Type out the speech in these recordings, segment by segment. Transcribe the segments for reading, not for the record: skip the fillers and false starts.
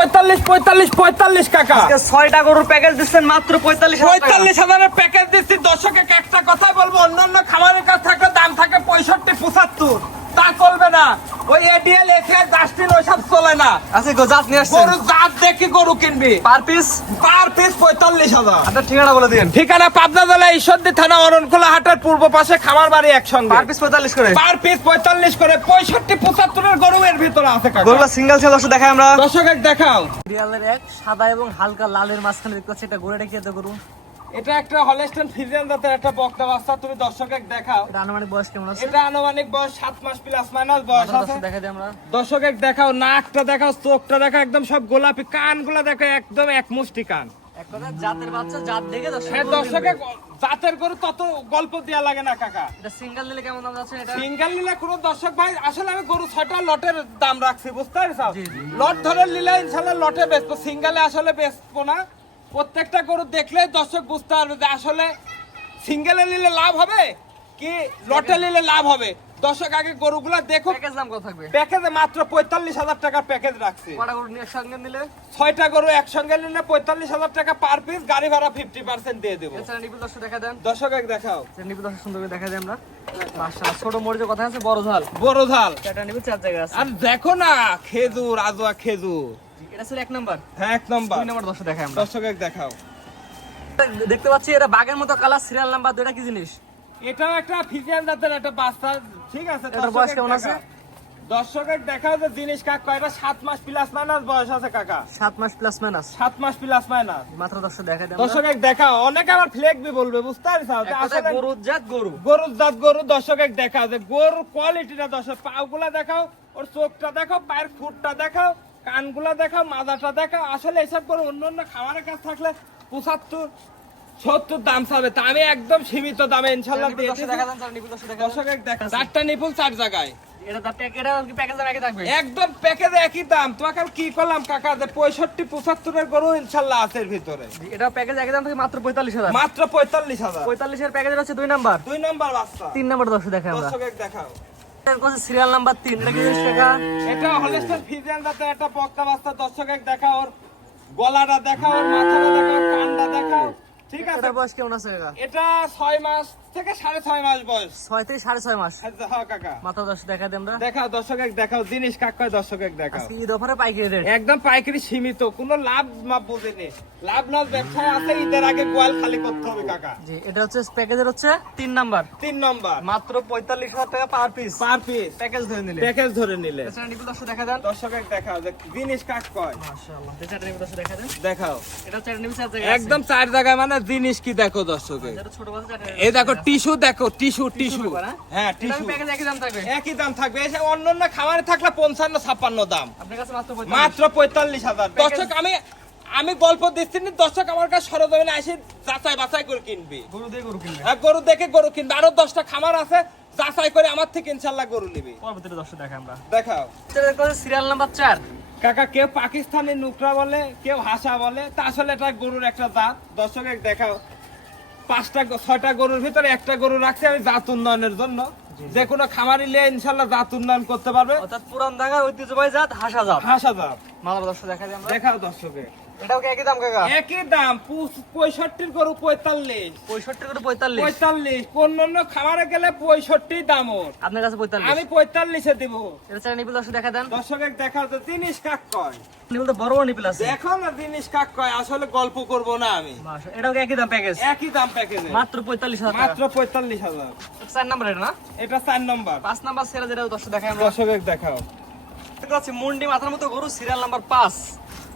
45 45 45 কাকা। আজকে 6টা গরুর প্যাকেজ দিচ্ছেন মাত্র 45,000 প্যাকেজ দিচ্ছি। দর্শকে একটা কথাই বলবো, অন্যান্য খামারের কাছে থাকে দাম থাকে 65 75, তা চলবে না। ওই এডিএল এফএল ডাস্টিন ওইসব চলে না। আজকে জাত নিয়ে আসছেন, গরু জাত দেখি গরু কিনবি। Per piece 45,000। আপনার ঠিকানা বলে দিন। ঠিকানা পাবনা জেলা ঈশ্বরদী থানা অরণখোলা হাটের পূর্ব পাশে খামার বাড়ি একসঙ্গে। পার পিস 45 করে, পার পিস 45 করে। 65 75 গরু এর ভিতরে আছে কাকা। গরুটা সিঙ্গেল ছিল দর্শক দেখাই আমরা। দর্শকের দেখাও। রিয়ালের এক সাদা এবং হালকা লালের মাঝখানে দেখতে পাচ্ছি, এটা গরুটা কি এত গরু? এটা একটা হলস্টাইন ফ্রিজিয়ান জাতের একটা বকনা বাচ্চা। তুমি দর্শকের দেখাও। এটা আনুমানিক বয়স কেমন আছে? এটা আনুমানিক বয়স 7 মাস প্লাস মাইনাস বয়স আছে। দর্শক দেখাই দিই আমরা। দর্শকের দেখাও, নাকটা দেখাও, চোখটা দেখাও, একদম সব গোলাপি। কানগুলা দেখো একদম এক মুষ্টি কান। এক কথা জাতের বাচ্চা, জাত দেখে দর্শক হ্যাঁ, দর্শকের জাতের গরু তত গল্প দেয়া লাগে না কাকা। এটা সিঙ্গেল নিলে কেমন দাম যাচ্ছে এটা? সিঙ্গেল নিলে কোনো দর্শক ভাই, আসলে আমি গরু 6টা লটের দাম রাখছি, বুঝতে পারছো? জি, জি। লট ধরে নিলে ইনশাআল্লাহ লটে বেচবো, সিঙ্গেলে আসলে বেচবো না। প্রত্যেকটা গরু দেখলে দর্শক বুঝতে পারবে যে আসলে সিঙ্গেলে নিলে লাভ হবে কি লটে নিলে লাভ হবে। দর্শক আগে গরুগুলা দেখো। প্যাকেজ দাম কত থাকবে? প্যাকেজে মাত্র 45,000 টাকার প্যাকেজ রাখছি। কটা গরু নিয়ে সঙ্গে নিলে? 6টা গরু একসঙ্গে নিলে 45,000 টাকা পার পিস, গাড়ি ভাড়া 50% দিয়ে দেবো। এছাড়া নিপুল দর্শক দেখা দেন। দর্শক এক দেখাও। নিপুল দর্শক সুন্দর করে দেখা যায় আমরা। মাশাআল্লাহ, ছোট মরিচের কথা আছে, বড় ঝাল। বড় ঝাল। এটা নিপুল 4 জায়গা আছে। আর দেখো না খেজুর, আজোয়া খেজুর। এটা ছিল 1 নাম্বার। হ্যাঁ, 1 নম্বর। 2 নাম্বার দর্শক দেখাই আমরা। দর্শক এক দেখাও। দেখতে পাচ্ছি এটা বাঘের মতো কালার, সিরিয়াল নাম্বার 2। এটা কি জিনিস? এটাও একটা ফিজিয়ান জাতের একটা বাচ্চা, ঠিক আছে? এটার বয়স কেমন আছে? দর্শকের দেখাও যে জিনিস কাকা, এটা 7 মাস প্লাস মাইনাস বয়স আছে কাকা। 7 মাস প্লাস মাইনাস। 7 মাস প্লাস মাইনাস। মাত্র দর্শক দেখা দেন। দর্শকের দেখাও। অনেকে আবার ফ্লেক্সি বলবে, বুঝতে পারছো? আসলে গরুর জাত গরু। গরুর জাত গরু। দর্শকের দেখাও যে গরুর কোয়ালিটিটা। দর্শক পাগুলা দেখাও, ওর চোখটা দেখাও, পায়ের ফুটটা দেখাও, কানগুলা দেখাও, মাজাটা দেখাও। আসলে এসব গরু অন্য খামারের কাছে থাকলে 75 70 দাম চাবে, তা আমি একদম সীমিত দামে ইনশাআল্লাহ দিয়ে দিচ্ছি। দেখা দেন স্যার, নিপুল দর্শক দেখা দেন। দর্শকের দেখা 4টা নিপুল 4 জায়গায় এটা দাম এটা কি প্যাকেজ দাম একই থাকবে? একদম প্যাকেজে একই দাম। তোমাকে আমি কি করলাম কাকা, যে 65 75 এর গরু ইনশাআল্লাহ আছে এর ভিতরে। এটা প্যাকেজ একই দাম থাকে মাত্র 45,000। মাত্র 45,000। 45 এর প্যাকেজ হচ্ছে 2 নাম্বার। 2 নম্বর বাচ্চা। 3 নাম্বার দর্শক দেখা আমরা। দর্শকের দেখাও। এর কাছে সিরিয়াল নাম্বার 3। এটা কি জিনিস টাকা? এটা হলস্টাইন ফ্রিজিয়ান জাতের একটা বকনা বাচ্চা। দর্শকের দেখাও, ওর গলাটা দেখাও, ওর মাথাটা দেখাও, কানটা দেখাও, ঠিক আছে? এটার বয়স কেমন আছে এটা? এটা 6 মাস থেকে 6.5 মাস বয়স। 6 থেকে 6.5 মাস। হ্যাঁ কাকা। মাত্র দর্শক দেখা দেন আমরা। দেখাও দর্শকের দেখাও, জিনিস কাকা দর্শকের দেখাও। আজকে ঈদ অফারে পাইকারি রেট। একদম পাইকারি সীমিত, কোনো লাভ মাপ বোঝেনি। লাভ লস ব্যবসায় আছে, ঈদের আগে গোয়াল খালি করতে হবে কাকা। জি, এটা হচ্ছে প্যাকেজের হচ্ছে 3 নাম্বার। 3 নম্বর। মাত্র 45,000 টাকা per piece. Per piece package ধরে নিলে। প্যাকেজ ধরে নিলে। এছাড়া নিপুল দর্শক দেখা দেন। দর্শকের দেখাও যে জিনিস কাক কয়। মাশাআল্লাহ, এছাড়া নিপুল দর্শক দেখা দেন। দেখাও। এটা হচ্ছে নিপুল 4 জায়গা। একদম 4 জায়গায়, মানে জিনিস কি দেখো দর্শকের। এটা ছোট বাচ্চা। এই দেখো টিস্যু, দেখো টিস্যু টিস্যু। ব্যাপার, হ্যাঁ? হ্যাঁ, এটা টিস্যু। প্যাকেজ একই দাম থাকবে। একই দাম থাকবে। এসে অন্যান্য খাবারে থাকলে 55 56 দাম, আপনার কাছে মাত্র 45। মাত্র 45,000। দর্শক আমি গল্প দিচ্ছি না, দর্শক আমার কাছে সরজমিনে এসে যাচাই বাছাই করে কিনবি। গরু দিয়ে গরু কিনবে। হ্যাঁ, গরু দেখে গরু কিনবে। আরো 10টা খামার আছে, যাচাই করে আমার থেকে ইনশাআল্লাহ গরু নিবি। পরবর্তীতে দর্শক দেখা আমরা। দেখাও। এটার কাছে সিরিয়াল নাম্বার 4। কাকা, কেউ পাকিস্তানি নুকরা বলে, কেউ হাসা বলে, তা আসলে এটা গরুর একটা জাত। দর্শকের দেখাও। 6টা গরুর ভিতরে একটা গরু রাখছি আমি জাত উন্নয়নের জন্য। যে কোনো খামারি নিয়ে ইনশাআল্লাহ জাত উন্নয়ন করতে পারবে। অর্থাৎ পুরান ঢাকার ঐতিহ্যবাহী জাত হাসা জাত। হাসা জাত। মালা দর্শক দেখা যায় আমরা। দেখাও দর্শকে। এটাও কি একই দাম কাকা? একই দাম। 65 গরু 45। 65 করে 45। 45 অন্যান্য খামারে গেলে 65 দাম ওর। আপনার কাছে 45। আমি 45-এ দিব। এটা চাই নিপুল দর্শক দেখা দেন। দর্শকের দেখাও তো জিনিস কাক কয়। নিপুল তো বড় বড় নিপুল আছে। দেখো না জিনিস কাক কয়, আসলে গল্প করব না আমি। মাশাআল্লাহ, এটাও কি একই দাম প্যাকেজ? একই দাম প্যাকেজে। মাত্র 45,000 টাকা। মাত্র 45,000। 4 নাম্বার এটা না? এটা 4 নম্বর। 5 নাম্বার সেরা যেটা দর্শক দেখাই আমরা। দর্শকের দেখাও। এটা হচ্ছে মুন্ডি মাথার মতো গরু, সিরিয়াল নাম্বার 5।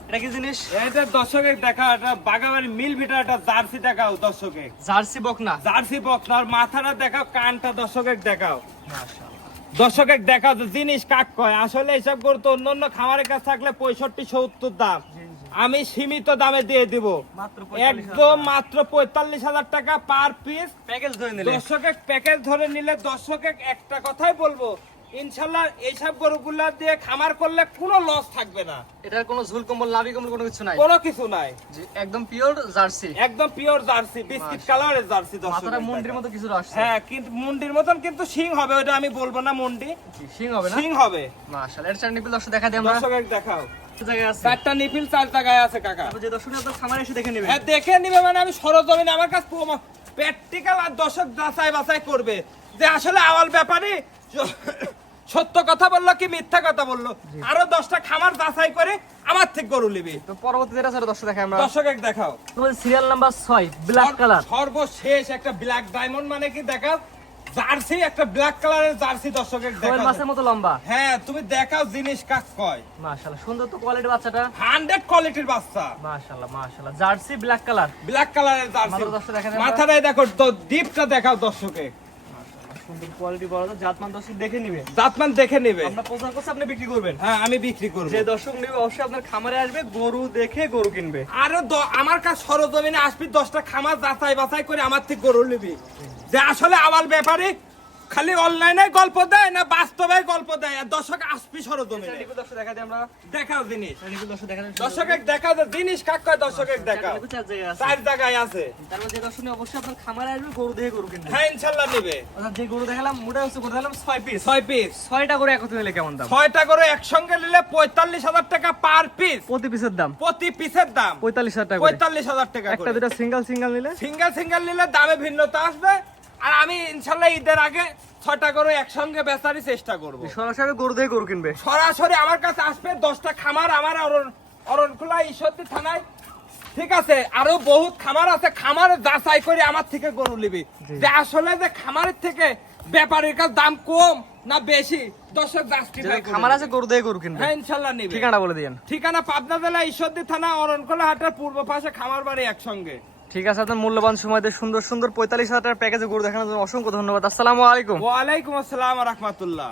এটা কি জিনিস? এটা দর্শকের দেখা, এটা বাগাবাড়ি মিল ভিটার একটা জার্সি দেখাও দর্শকে। জার্সি বকনা। জার্সি বকনার মাথাটা দেখাও, কানটা দর্শকের দেখাও। মাশাআল্লাহ, দর্শকের দেখাও যে জিনিস কাক কয়। আসলে এইসব গরু তো অন্যান্য খামারের কাছে থাকলে 65 70 দাম, আমি সীমিত দামে দিয়ে দিব। মাত্র একদম মাত্র 45,000 টাকা পার পিস। প্যাকেজ ধরে নিলে। দর্শকের প্যাকেজ ধরে নিলে দর্শকের একটা কথাই বলবো, ইনশাআল্লাহ এইসব গরুগুলা দিয়ে খামার করলে কোনো লস থাকবে না। এটার কোনো ঝুল কম্বল নাভি কম্বল কোনো কিছু নাই। কোনো কিছু নাই। জি, একদম পিওর জার্সি। একদম পিওর জার্সি, বিস্কিট কালারের জার্সি। মাথাটা মুন্ডির মতো কিছু আসছে। হ্যাঁ, কিন্তু মুন্ডির মতন কিন্তু শিং হবে, ওটা আমি বলবো না মুন্ডি। সিং হবে না? শিং হবে। মাশাআল্লাহ, এর চার নিপুল দর্শক দেখা দেই আমরা। দর্শকের দেখাও। জায়গায় আছে। 4টা নিপিল 4 জায়গায় আছে কাকা। তারপর যে দর্শক আপনার খামারে এসে দেখে নেবে। হ্যাঁ দেখে নিবে, মানে আমি সরজমিনে আমার কাছে প্র্যাকটিক্যাল আর দর্শক যাচাই বাছাই করবে যে আসলে আওয়াল ব্যাপারে সত্য কথা বললো কি মিথ্যা কথা বললো, আরো 10টা খামার যাচাই করে আমার থেকে গরু নিবি। তো পরবর্তী যেটা আছে দর্শক দেখাই আমরা। দর্শক এক দেখাও সিরিয়াল নাম্বার 6 ব্ল্যাক কালার। সর্বশেষ একটা ব্ল্যাক ডায়মন্ড, মানে কি দেখাও জার্সি, একটা ব্ল্যাক কালারের জার্সি দর্শক এক কোয়েল দেখাও। মাছের মতো লম্বা। হ্যাঁ তুমি দেখাও জিনিস কাক কয়। মাশাআল্লাহ সুন্দর তো কোয়ালিটি বাচ্চাটা। 100 কোয়ালিটির বাচ্চা, মাশাআল্লাহ মাশাআল্লাহ জার্সি ব্ল্যাক কালার। ব্ল্যাক কালারের জার্সি। মাথাটা দর্শক দেখা যাবে। মাথাটাই দেখো তো, ডিপটা দেখাও দর্শকে। সুন্দর কোয়ালিটি বড় তো, জাতমান দর্শক দেখে নেবে। জাতমান দেখে নেবে। আমরা প্রচার করছি, আপনি বিক্রি করবেন। হ্যাঁ আমি বিক্রি করব। যে দর্শক নেবে অবশ্যই আপনার খামারে আসবে, গরু দেখে গরু কিনবে। আরো আমার কাছে সরজমিনে আসবি 10টা খামার যাচাই বাছাই করে আমার থেকে গরু নিবি, যে আসলে আমার ব্যাপারে খালি অনলাইনে গল্প দেয় না বাস্তবে গল্প দেয়। আর দর্শক আসবি সরজমিনে। রিপু দর্শক দেখা দিই আমরা। দেখাও জিনিস। রিপু দর্শক দেখা দিই। দর্শক এক দেখাও যে জিনিস কাক কয়, দর্শক এক দেখাও। রিপু 4 জায়গায় আছে। 4 জায়গায় আছে। তারপর যে দর্শক নেবে অবশ্যই আপনার খামারে আসবে, গরু দেখে গরু কিনবে। হ্যাঁ ইনশাআল্লাহ নেবে। অর্থাৎ যে গরু দেখালাম মোটা হচ্ছে গরু দেখালাম 6 পিস। 6 পিস। 6টা গরু একত্রে নিলে কেমন দাম? 6টা করে একসঙ্গে নিলে 45,000 টাকা পার পিস। প্রতি পিসের দাম প্রতি পিসের দাম 45,000 টাকা করে। 45,000 টাকা একটা করে। দুটো সিঙ্গেল নিলে সিঙ্গেল সিঙ্গেল নিলে দামে ভিন্নতা আসবে। আর আমি ইনশাল্লাহ ঈদের আগে 6টা করে একসঙ্গে বেচারই চেষ্টা করব। সরাসরি গরু দেখে গরু কিনবে। সরাসরি আমার কাছে আসবে 10টা খামার, আমার অরণখোলা ঈশ্বরদী থানায়, ঠিক আছে। আরো বহুত খামার আছে, খামার যাচাই করে আমার থেকে গরু নিবি, যে আসলে যে খামারের থেকে ব্যাপারীর কাছে দাম কম না বেশি দর্শক জাস্টিফাই করে। খামার আছে গরু দেখে গরু কিনবে। হ্যাঁ ইনশাল্লাহ নিবি। ঠিকানা বলে দিয়েন। ঠিকানা পাবনা জেলা ঈশ্বরদী থানা অরণখোলা হাটের পূর্ব পাশে খামার বাড়ি একসঙ্গে। ঠিক আছে, আপনার মূল্যবান সময় দিয়ে সুন্দর সুন্দর 45,000 টাকার প্যাকেজে গরু দেখানোর জন্য অসংখ্য ধন্যবাদ। আসসালামু আলাইকুম। ওয়ালাইকুম আসসালাম ওয়া রাহমাতুল্লাহ।